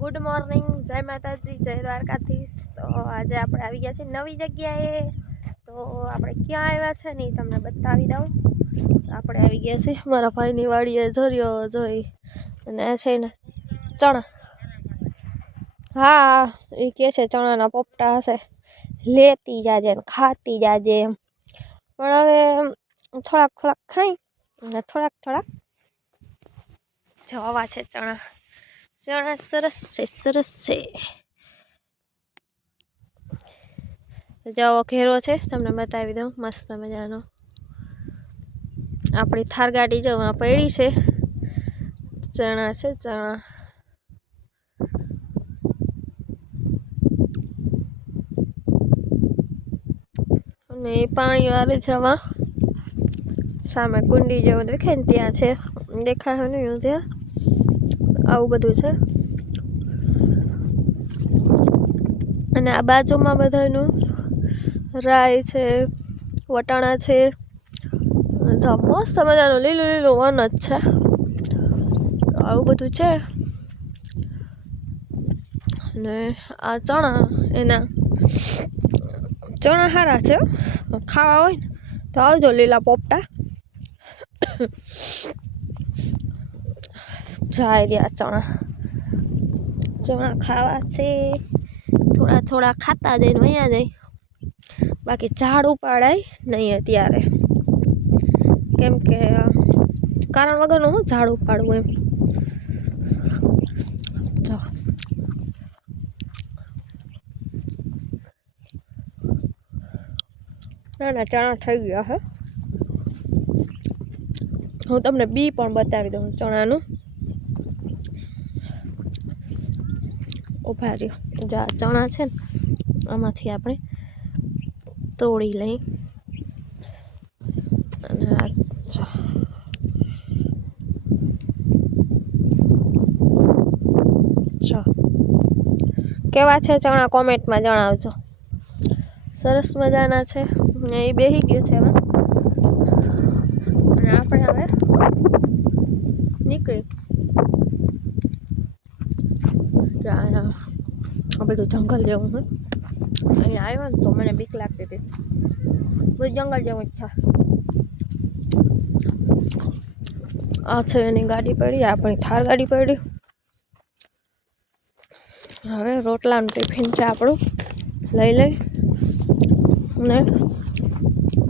Good morning, જય માતાજી, જય દ્વારકાધીશ। તો આજે આપણે આવી ગયા છીએ નવી જગ્યાએ। તો આપણે ક્યાં આવ્યા છે ને એ તમને બતાવી દઉં। આપણે આવી ગયા છીએ મારા ભાઈની વાડીએ ઝર્યો જોઈ અને આ છે ને ચણા। હા, એ કહે છે ચણાના પોપટા હશે, લેતી જાજે ને ખાતી જાજે એમ। પણ હવે થોડાક થોડાક ખાઈ અને થોડાક થોડાક જવા છે ચણા। ચણા સરસ છે, સરસ છે। જાઓ ઘેરો છે, તમને બતાવી દઉં મસ્ત મજાનો। આપણી થાર ગાડી જવા પડી છે, ચણા છે ચણા। અને એ પાણી વાળે જવા સામે કુંડી જેવું દેખાય ને ત્યાં છે, દેખાય નહીં ત્યાં આવું બધું છે। અને આ બાજુમાં બધાનું રાય છે, વટાણા છે, મસ્ત મજાનું લીલું લીલું વન જ છે, આવું બધું છે। અને આ ચણા, એના ચણા સારા છે, ખાવા હોય ને તો આવજો લીલા પોપટા। જાય રહ્યા ચણા, ચણા ખાવા છે, થોડા થોડા ખાતા જઈને વયા જાય। બાકી ઝાડ ઉપાડાય નહીં અત્યારે, કેમ કે કારણ વગરનું હું ઝાડ ઉપાડવું એમ। જો ના ના ચણા થઈ ગયા હે। હું તમને બી પણ બતાવી દઉં ચણાનું, ઉભા રહ્યો। જો આ ચણા છે ને આમાંથી આપણે તોડી લઈ અને આ જો કેવા છે ચણા કોમેન્ટમાં જણાવજો। સરસ મજાના છે ને એ બેસી ગયું છે હવે, અને આપણે હવે નીકળી। આ બધું જંગલ જેવું હોય, અહીંયા આવ્યો ને તો મને બીક લાગતી હતી, બધું જંગલ જેવું જ છે। આ છે એની ગાડી પડી, આપણી થાર ગાડી પડી। હવે રોટલાનું ટિફિન છે આપણું, લઈ લઈ અને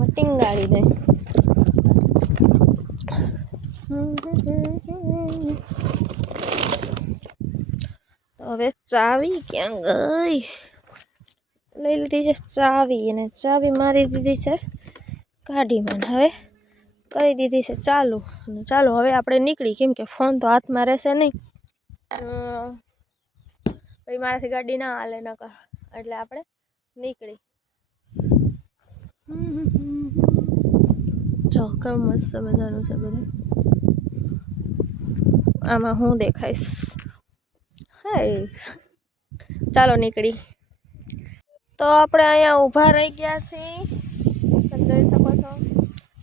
ટીંગાડી દઈ। હવે ચાવી ક્યાં ગઈ? લઈ લીધી છે ચાવી, અને ચાવી મારી દીધી છે ગાડીમાં। હવે કરી દીધી છે ચાલુ, અને ચાલો હવે આપણે નીકળી, કેમ કે ફોન તો હાથમાં રહેશે નહીં, પછી મારાથી ગાડી ના હાલે નકર, એટલે આપણે નીકળી। જો કેવું મસ્ત મજાનું છે બધું, આમાં હું દેખાઈશ। હાય, ચાલો નીકળી। તો આપણે અહીંયા ઊભા રહી ગયા છીએ, તમે જોઈ શકો છો।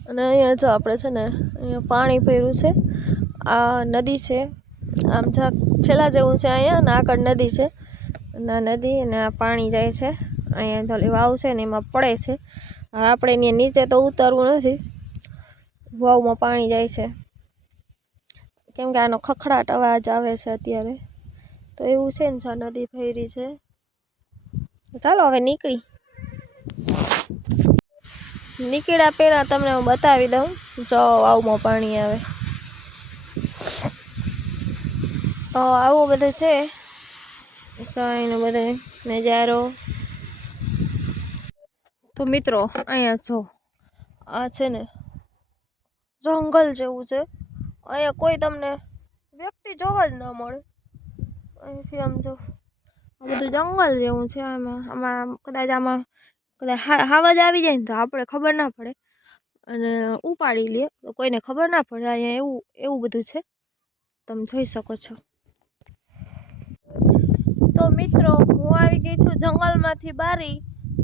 અને અહીંયા જો આપણે છે ને અહીંયા પાણી ભર્યું છે, આ નદી છે, આમ છેલ્લા જેવું છે અહીંયા, અને આગળ નદી છે, અને આ નદી અને આ પાણી જાય છે। અહીંયા જો વાવ છે ને એમાં પડે છે। હવે આપણે અહીંયા નીચે તો ઉતરવું નથી, વાવમાં પાણી જાય છે, કેમ કે આનો ખખડાટ અવાજ આવે છે અત્યારે, તો એવું છે ને, જો નદી ભરી છે। ચાલો હવે નીકળ્યા પહેલાં તમને હું બતાવી દઉં, જો વાવમાં પાણી આવે, તો આવું બધું છે એનો બધો નજારો। તો મિત્રો અહીંયા જો આ છે ને જંગલ જેવું છે, અહીંયા કોઈ તમને વ્યક્તિ જોવા જ ન મળે। અહીંથી આમ જો આ બધું જંગલ જેવું છે, આમાં કદાચ હાવજ આવી જાય ને તો આપણે ખબર ના પડે, અને ઉપાડી લે તો કોઈને ખબર ના પડે। અહીંયા એવું બધું છે, તમે જોઈ શકો છો। તો મિત્રો હું આવી ગઈ છું જંગલમાંથી બારી,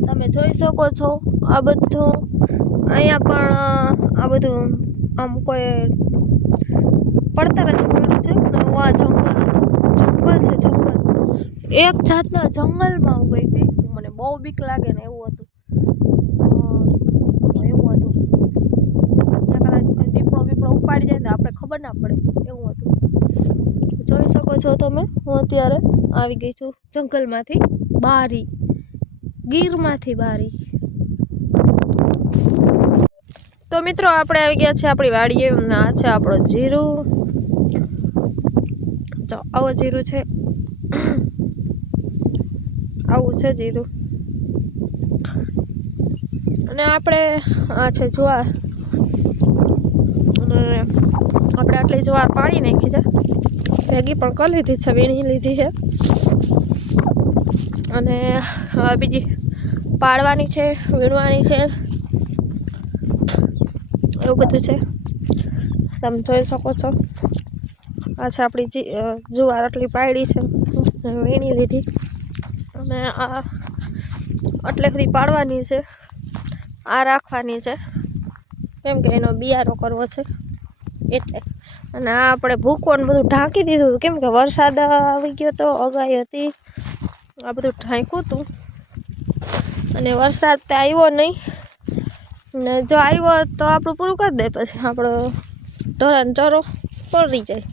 તમે જોઈ શકો છો। આ બધું અહીંયા પણ આ બધું આમ કોઈ પડતર જ પડ્યું છે, આ જંગલ છે, જંગલ। એક જાતના જંગલમાં હું ગઈ હતી, મને બહુ બીક લાગે ને એવું હતું. એવું હતું ત્યાં કદાચ દીપડો બીપડો ઉપાડી જાય ને આપણે ખબર ના પડે એવું હતું. જોઈ શકો છો તમે, હું અત્યારે આવી ગઈ છું જંગલમાંથી બારી, ગીરમાંથી બારી. તો મિત્રો આપણે આવી ગયા છે આપણી વાડીએ. આ છે આપણો જીરું. જો આવો જીરું છે, આવું છે જીરું. અને આપણે આ છે જુવાર, અને આપણે આટલી જુવાર પાડી નાખી છે, ભેગી પણ કરી લીધી છે, વીણી લીધી છે. અને હવે બીજી પાડવાની છે, વીણવાની છે, એવું બધું છે. તમે જોઈ શકો છો. આ છે આપણી જુવાર આટલી પાડી છે, વીણી લીધી. અને આ એટલે બધી પાડવાની છે, આ રાખવાની છે, કેમ કે એનો બિયારો કરવો છે એટલે. અને આ આપણે ભૂકવાનું બધું ઢાંકી દીધું, કેમ કે વરસાદ આવી ગયો તો, અગાઈ હતી, આ બધું ઢાંક્યું હતું. અને વરસાદ તો આવ્યો નહીં, ને જો આવ્યો તો આપણું પૂરું કરી દે, પછી આપણો ઢોરાનો ચરો પડી જાય.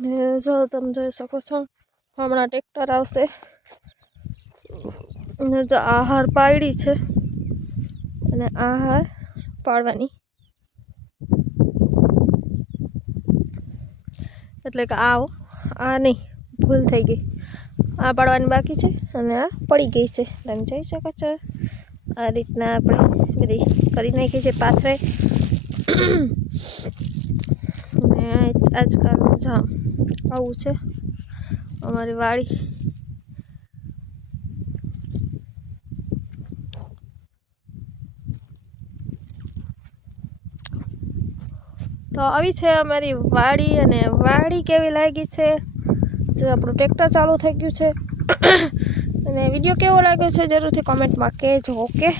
ને જો તમે જોઈ શકો છો, હમણાં ટ્રેક્ટર આવશે. અને જો આહાર પાડી છે, અને આહાર પાડવાની, એટલે કે આ નહીં, ભૂલ થઈ ગઈ, આ પાડવાની બાકી છે અને આ પડી ગઈ છે. તમે જોઈ શકો છો, આ રીતના આપણે બધી કરી નાખી છે પાથરે. અને આજકાલ જામ આવું છે અમારી વાડી. તો આવી છે અમારી વાડી. અને વાડી કેવી લાગી છે, જે આપણું ટ્રેક્ટર ચાલુ થઈ ગયું છે. અને વિડીયો કેવો લાગ્યો છે જરૂરથી કોમેન્ટમાં કહેજો. ઓકે.